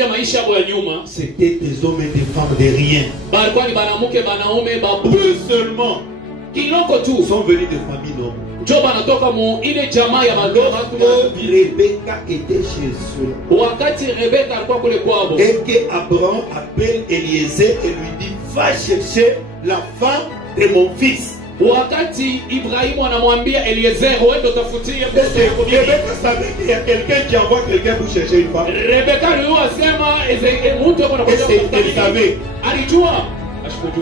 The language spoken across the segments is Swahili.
anawaambia maisha yao ya nyuma. C'était des hommes et des femmes de rien. Balikuwa ni banamuke banaume babu. Peu seulement Kiloko tu. sont venus de familles nobles. Ndio banatoka mu ile jamaa ya madogo. Rebecca était chez eux. Wakati Rebecca alikuwa kule kwao. Et que Abraham appelle Eliezer et lui dit, va chercher la femme de mon fils. Wakati Ibrahimu anamwambia Eliezer, wewe utafutie mtoto wako mimi. Rebecca savait qu'il y a quelqu'un qui envoie quelqu'un pour chercher une femme. Rebecca lui asema mtu yuko anakuja kutafuta. Elle savait. Alijua.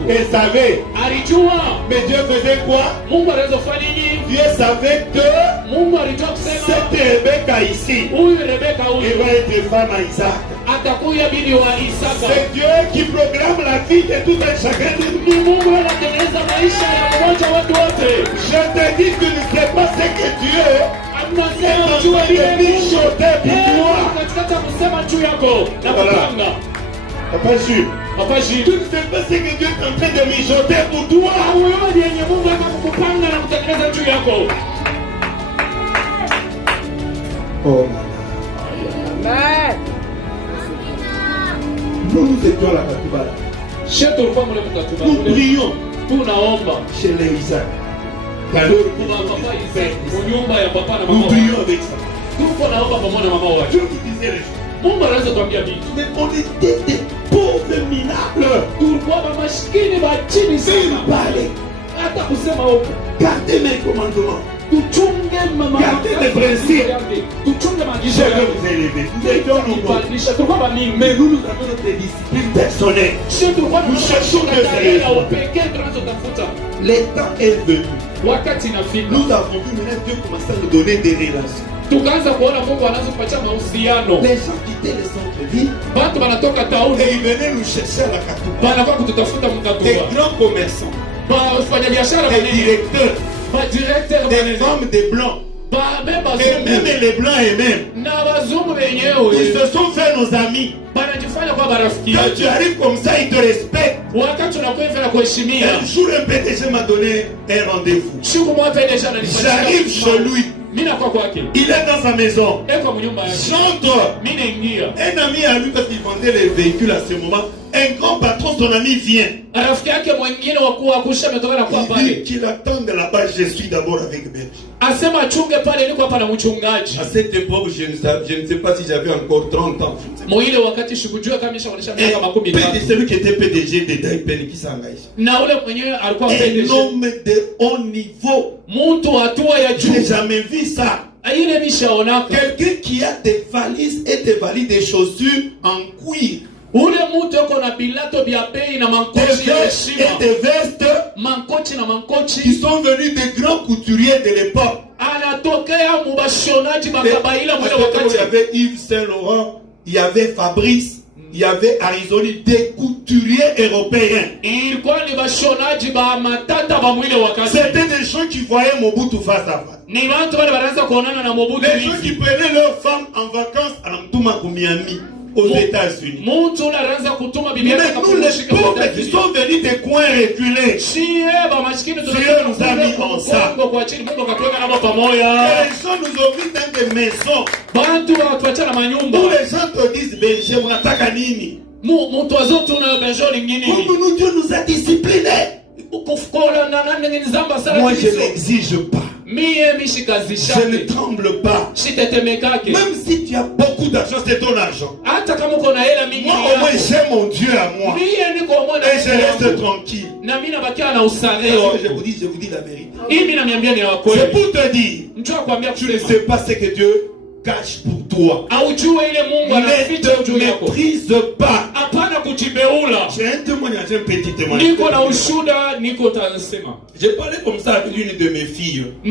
Elle savait. Alijua. Mais Dieu faisait quoi? Mungu anaweza kufanya nini? Dieu savait que Mungu alijua kusema cette Rebecca ici, huyu Rebecca elle huyu va être femme à Isaac. atakuya bibi wa Isaka. C'est Dieu qui programme la vie de tout un chacun de nous. Ni Mungu anatengeneza maisha ya mmoja watu wote. Je te dis, tu ne sais pas ce que Dieu Anasema est jua en train de vile mijoter pour toi. katikati ya kusema juu yako na Voilà. kupanga. Papa Jules, Papa tu Jules, ne sais pas ce que Dieu est en train de mijoter pour toi. wewe yenye Mungu anakupanga na kutengeneza juu yako. Oh là là. Nous étions là, Katubala. Shetu tulikuwa mle mkatuba. Nous prions Tunaomba chez les Isaac. Alors, kwa papa Isaac, kwa nyumba ya papa na nous mama. prions avec ça. Tuko naomba pamoja na mama wake. Je vous disais les choses. Mungu anaweza kuambia vitu. Mais on était des pauvres minables. Tulikuwa maskini ba chini sana. Parlez. Hata kusema huko. Gardez mes commandements. Tuchunge mama. Gardez les principes. Tuchunge Je maagizo vais yako. vous élever. Nous étions nombreux. Tulikuwa bamingi. Mais nous avons notre discipline personnelle. Sisi tulikuwa Nous cherchons Dieu ya sérieusement. upekee tunazotafuta. Le temps est venu. Wakati inafika. Nous avons vu maintenant Dieu commencer à nous donner des relations. Tukaanza kuona Mungu anaanza kupatia mahusiano. Les gens quittaient les centres-villes Watu wanatoka tauni. et ils venaient nous chercher à la Katouba. Wanakuwa kututafuta Des mkatuba. grands commerçants, Wafanya biashara des wanene. directeurs, Directeur des femmes, des blancs. Bameba Et même zungu. les blancs eux-mêmes. Na wazungu Ils wenyewe. se sont fait nos amis. Wanajifanya kwa marafiki. Quand tu arrives comme ça, ils te respectent. Wakati unakuwa hivi na kuheshimia. Un jour, un PDG m'a donné un rendez-vous. Siku moja deja ananipatia. J'arrive chez lui. Mimi nakuwa kwake. Il est dans sa maison. Eko mnyumba yake. J'entre. Mimi naingia. Un ami à lui, parce qu'il vendait les véhicules à ce moment, un grand patron, son ami vient. Rafiki yake mwingine wa kuakusha ametoka na kwa Il dit pale. qu'il attend de là-bas, je suis d'abord avec Belge. Asema achunge pale niko hapa na mchungaji. À cette époque, je ne sais pas si j'avais encore 30 ans. Mwile wakati sikujua kama nishaonesha Et miaka 13. celui qui était PDG de Daipen qui s'engage. Na ule mwenyewe alikuwa Un PDG. homme de haut niveau. Mtu hatua ya Je n'ai juu. jamais vu ça. Ile mishaonaka. Quelqu'un qui a des valises et des valises de chaussures en cuir. Ule mtu yuko na bilato vya bei na Des mankochi ya vestes heshima. et des vestes Mankochi na qui mankochi. sont venus des grands couturiers de l'époque. Anatokea mubashonaji Et makabaila à mwele cette époque, il y wakati. avait Yves Saint Laurent, il y avait Fabrice, il y avait Arizoli, des couturiers européens. Ilikuwa ni bashonaji ba matata ba mwile wakati. C'était des gens qui voyaient Mobutu face à face. Ni watu wale wanaanza kuonana na Mobutu Les gens hivi. qui prenaient leurs femmes en vacances à Mtuma Miami, aux États-Unis. Mtu ule anaanza kutuma bibi Mais yake nous, les kushika pauvres États-Unis. qui sont venus des coins reculés, Shie ba maskini Dieu nous a mis ensemble. kwa chini Mungu akatuweka nabo et pamoja. les gens nous ont mis dans des maisons Bantu watuacha na manyumba. où les gens te disent, Belgique, unataka nini? Mtu wazote una benjo lingine. Comme nous, Dieu nous a disciplinés. Kufukola na nani nzamba sana. Moi, je n'exige pas. Mie mishikazisha. Je ne tremble pas. Shitetemekake. Même si tu as beaucoup d'argent, c'est ton argent. Hata kama uko na hela mingi. Moi, au moins, j'ai mon Dieu à moi. Mie niko mwana. Et je reste tranquille. Na mimi nabakia na usare. Je vous dis la vérité. Mimi namiambia ni wa C'est kweli. pour te dire, Njoo kuambia tu ne kusema. sais pas ce que Dieu cache pour toi. Aujue ile Mungu Ne anaficha te juu yako. méprise pas. Hapana kujibeula. J'ai un témoignage, un petit témoignage. Niko na ushuda, niko tasema. J'ai parlé comme ça à l'une de mes filles.